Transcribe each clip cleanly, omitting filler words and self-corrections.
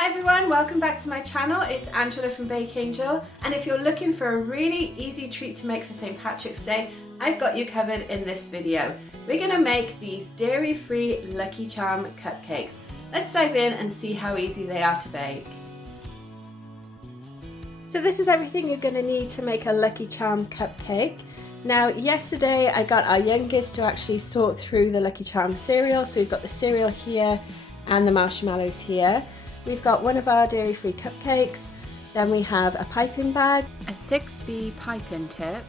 Hi everyone, welcome back to my channel. It's Angela from Bake Angel, and if you're looking for a really easy treat to make for St. Patrick's Day, I've got you covered in this video. We're gonna make these dairy-free Lucky Charm cupcakes. Let's dive in and see how easy they are to bake. So this is everything you're gonna need to make a Lucky Charm cupcake. Now, yesterday I got our youngest to actually sort through the Lucky Charm cereal. So we've got the cereal here and the marshmallows here. We've got one of our dairy-free cupcakes, then we have a piping bag, a 6B piping tip,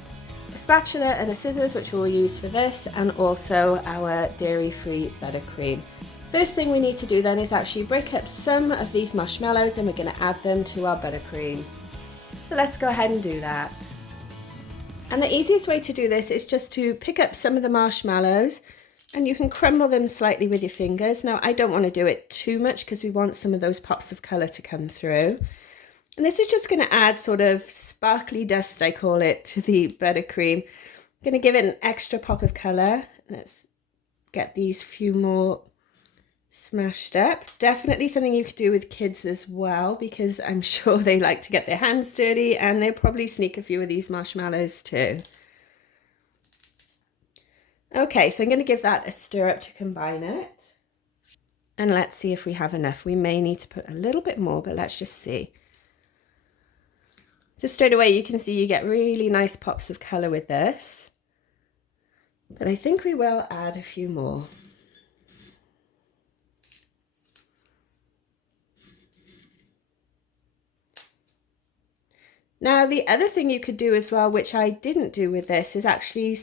a spatula and a scissors which we'll use for this, and also our dairy-free buttercream. First thing we need to do then is actually break up some of these marshmallows and we're going to add them to our buttercream. So let's go ahead and do that. And the easiest way to do this is just to pick up some of the marshmallows and you can crumble them slightly with your fingers. Now, I don't want to do it too much because we want some of those pops of colour to come through. And this is just going to add sort of sparkly dust, I call it, to the buttercream. I'm going to give it an extra pop of colour. Let's get these few more smashed up. Definitely something you could do with kids as well, because I'm sure they like to get their hands dirty and they'll probably sneak a few of these marshmallows too. Okay, so I'm going to give that a stir up to combine it. And let's see if we have enough. We may need to put a little bit more, but let's just see. So straight away you can see you get really nice pops of colour with this. But I think we will add a few more. Now the other thing you could do as well, which I didn't do with this, is actually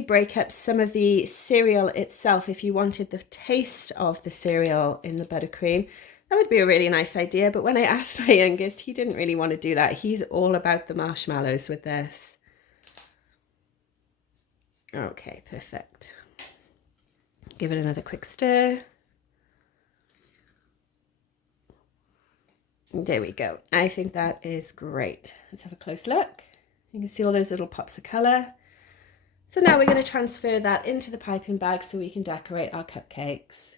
break up some of the cereal itself. If you wanted the taste of the cereal in the buttercream, that would be a really nice idea. But when I asked my youngest, he didn't really want to do that. He's all about the marshmallows with this. Okay, perfect. Give it another quick stir. There we go. I think that is great. Let's have a close look. You can see all those little pops of colour. So now we're going to transfer that into the piping bag so we can decorate our cupcakes.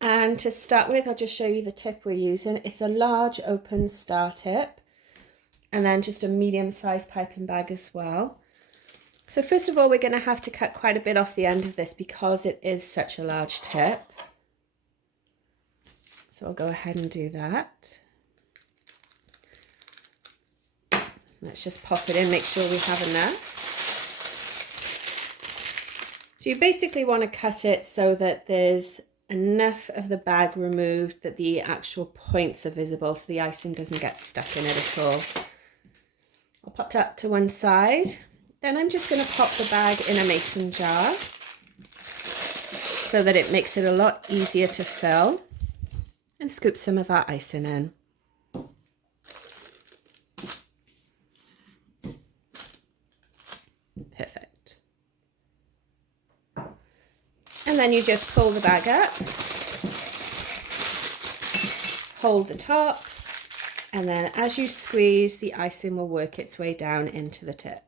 And to start with, I'll just show you the tip we're using. It's a large open star tip and then just a medium-sized piping bag as well. So first of all, we're going to have to cut quite a bit off the end of this because it is such a large tip. So I'll go ahead and do that. Let's just pop it in, make sure we have enough. So you basically want to cut it so that there's enough of the bag removed that the actual points are visible so the icing doesn't get stuck in it at all. I'll pop that to one side. Then I'm just going to pop the bag in a mason jar so that it makes it a lot easier to fill, and scoop some of our icing in. Perfect. And then you just pull the bag up, hold the top, and then as you squeeze, the icing will work its way down into the tip.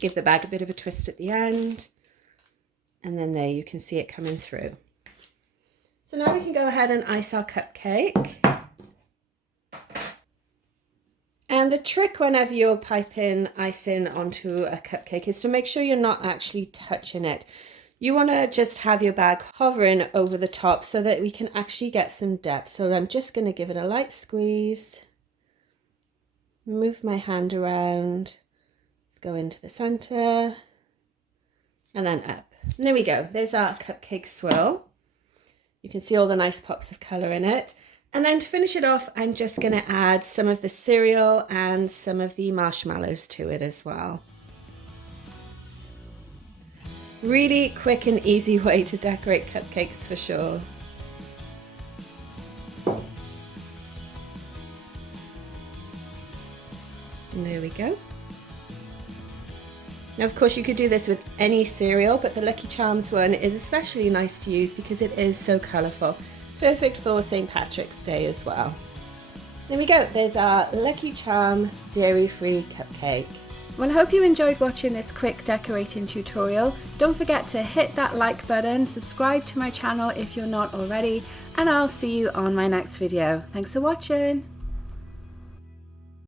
Give the bag a bit of a twist at the end, and then there you can see it coming through. So now we can go ahead and ice our cupcake. And the trick whenever you're piping icing onto a cupcake is to make sure you're not actually touching it. You want to just have your bag hovering over the top so that we can actually get some depth. So I'm just going to give it a light squeeze. Move my hand around. Let's go into the center. And then up. And there we go. There's our cupcake swirl. You can see all the nice pops of colour in it. And then to finish it off, I'm just going to add some of the cereal and some of the marshmallows to it as well. Really quick and easy way to decorate cupcakes for sure. And there we go. Now, of course, you could do this with any cereal, but the Lucky Charms one is especially nice to use because it is so colourful. Perfect for St. Patrick's Day as well. There we go. There's our Lucky Charm dairy-free cupcake. Well, I hope you enjoyed watching this quick decorating tutorial. Don't forget to hit that like button, subscribe to my channel if you're not already, and I'll see you on my next video. Thanks for watching.